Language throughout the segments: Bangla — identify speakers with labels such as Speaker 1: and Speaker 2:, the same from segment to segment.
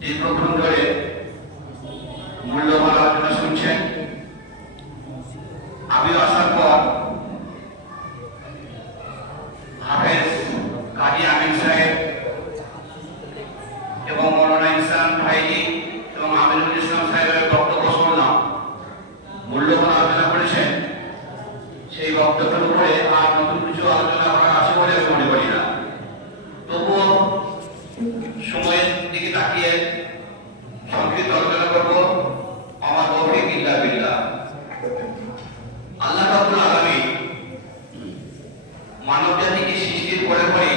Speaker 1: দীর্ঘক্ষণ ধরে মূল্যবান মানব জাতিকে সৃষ্টির পরে পরে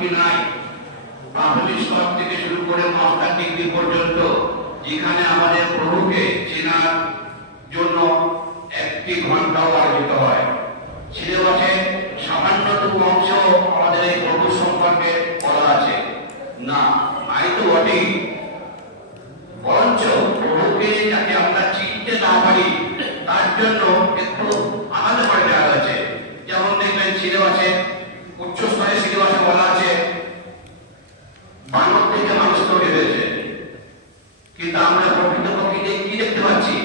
Speaker 1: শিক্ষা নাই, প্রাথমিক স্তর থেকে শুরু করে মাস্টার ডিগ্রি পর্যন্ত যেখানে আমাদের প্রভুকে চেনার জন্য একটি ঘন্টাও আয়োজিত হয়। সিলেবাসে সামান্যটুকু অংশ আমাদের এই প্রভু সম্পর্কে বলা আছে। না নাই তো বটেই। বরঞ্চ প্রভুকে যাতে আমরা চিনতে না পারি, তার জন্য একটু আলাদা করে দেওয়া হয়েছে যেমন দেখবেন সিলেবাসে উচ্চ স্তরে সিলেবাসে বলা আছে মানব থেকে মানুষ তৈরি হয়েছে কিন্তু আমরা দেখতে পাচ্ছি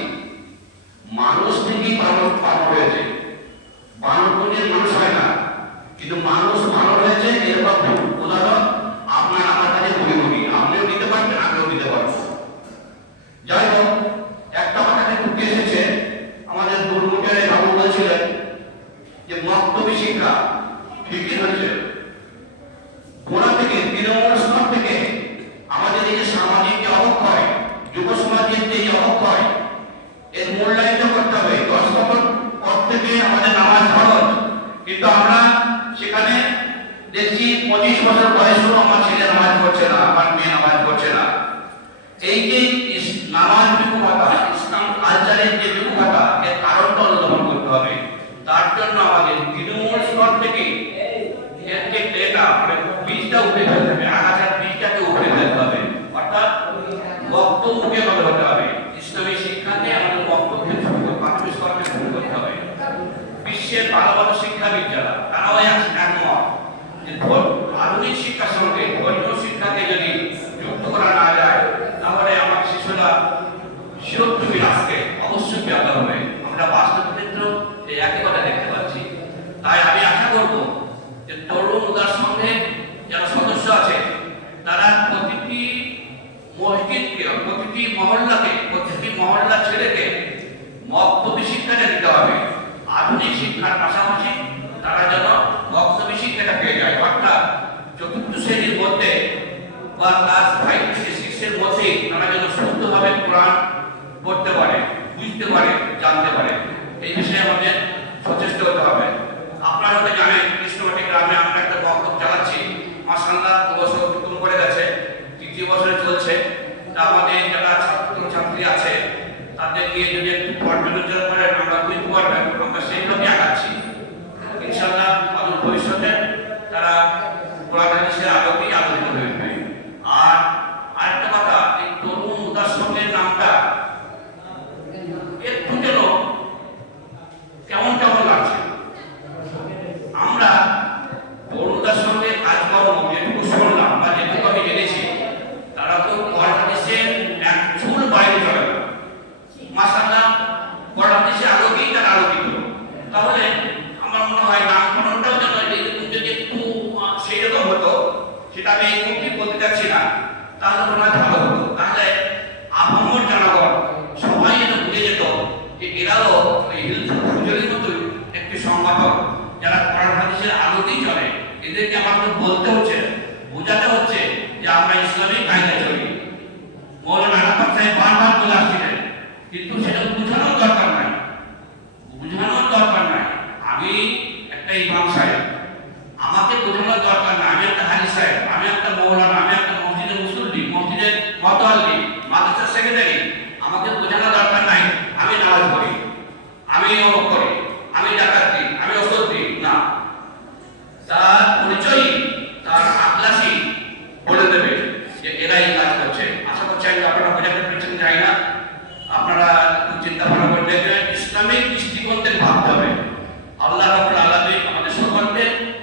Speaker 1: মানুষ থেকেই মানব হয়েছে? মানব পুণ্যের মানুষ হয় না। কিন্তু মানুষ মানব হয়েছে এরকম উদাহরণ আপনার আমার কাছে বলি বলি আপনিও নিতে পারবেন আমিও নিতে পারব যাই হোক একটা কথাতে ঢুকে এসেছে আমাদের দুর্মুখের বাবু বলছিলেন যে মক্তবী শিক্ষা ঠিকই হয়েছে গোড়া থেকে তৃণমূল স্তর থেকে আমাদের এই যে সামাজিক যে অবক্ষয় যুব সমাজের যে অবক্ষয় এর মূল্যায়িত করতে হবে দশ বছর পর থেকে আমাদের নামাজ ফরজ কিন্তু আমরা সেখানে দেখছি পঁচিশ বছর বয়সেও আমার ছেলে নামাজ পড়ছে না, আমার মেয়ে নামাজ পড়ছে না। এই যে নামাজ বিমুখতা ইসলাম কালচারের যে বিমুখতা এর কারণটা অনুধাবন করতে হবে। তার জন্য আমাদের তৃণমূল স্তর থেকে বীজটা উঠে ফেলতে হবে আগাছার বীজটাকে উঠে ফেলতে হবে। অর্থাৎ বক্তব্যকে বলা হতে হবে। ইসলামী আমাদের বক্তব্যকে শুরু করতে প্রাথমিক স্তরকে শুরু করতে হবে। বিশ্বের ভালো ভালো শিক্ষাবিদ যারা তারাও এক- একমত। আধুনিক শিক্ষার সঙ্গে ধর্মীয় শিক্ষাকে যদি যুক্ত করা না যায়, তাহলে আমার শিশুরা শিরোক্ত বিরাজকে অবশ্যই ব্যাপার হবে। আমরা বাস্তব ক্ষেত্র এই একই কথা দেখতে পাচ্ছি। তাই আমি আশা করব যে তরুণ উদার সংঘে যারা সদস্য আছে, তারা প্রতিটি মসজিদকে, প্রতিটি মহল্লাকে, প্রতিটি মহল্লা ছেলেকে মক্তবী শিক্ষাটা দিতে হবে। আধুনিক শিক্ষার পাশাপাশি তারা যেন মক্তবী শিক্ষাটা পেয়ে যায় অর্থাৎ চতুর্থ শ্রেণির মধ্যে বা ক্লাস ফাইভ থেকে সিক্সের মধ্যে তারা যেন সুস্থভাবে কোরআন পড়তে পারে বুঝতে পারে জানতে পারে এই বিষয়ে আমাদের সচেষ্ট হতে হবে আপনারা হয়তো জানেন কৃষ্ণমাটি গ্রামে আমরা একটা বক্তব্য চালাচ্ছি মাসাল্লাহ দু বছর অতিক্রম করে গেছে তৃতীয় বছরে চলছে তা আমাদের যারা ছাত্র ছাত্রী আছে তাদেরকে দিকে যদি একটু পর্যালোচনা করেন আমরা বুঝতে পারবেন আমরা সেইভাবে আগাচ্ছি ইনশাআল্লাহ আমাদের ভবিষ্যতে তারা কোরআন হাদিসের আলোকেই আলোচিত হয়ে উঠবে আর আরেকটা কথা এই তরুণ উদাসনের নামটা একটু যেন কেমন কেমন লাগছে আমরা তরুণতার সঙ্গে কাজকর্ম যেটুকু শুনলাম বা যেটুকু আমি জেনেছি তারা তো কোরআন হাদিসের এক চুল বাইরে চলে না মাসাল্লাহ কোরআন হাদিসের আলোকেই তারা আলোকিত তাহলে আমার মনে হয় নামকরণটাও যেন এরকম যদি একটু আহ, সেই রকম হতো সেটা আমি এই মুহূর্তে বলতে চাচ্ছি না তাহলে মনে হয় ভালো হতো তাহলে আপামর জনগণ সবাই যেন বুঝে যেত যে ওই মতোই একটি সংগঠন যারা কোরআন হাদিসের আলোতেই চলে, এদেরকে আমাদের বলতে হচ্ছে, বোঝাতে হচ্ছে যে আমরা ইসলামিক কায়দায় চলি। মৌলানা আরাফাত সাহেব বারবার বলে আসছিলেন, কিন্তু সেটা বোঝানোর দরকার নাই। বোঝানোর দরকার নাই। আমি একটা ইমাম সাহেব, আমাকে বোঝানোর দরকার নাই। আমি একটা হাজি সাহেব, আমি একটা মৌলানা, আমি একটা মসজিদের মুসল্লি, মসজিদের মতোয়াল্লি, মাদ্রাসার সেক্রেটারি। আমাকে বোঝানো দরকার নাই। আমি নামাজ করি আমি অমুক করি। আমি ডাকাত দিই। আমি ওষুধ দিই। না। তার পরিচয় তার আপ্লাসি বলে দেবে যে এরাই কাজ করছে। আশা করছি আমি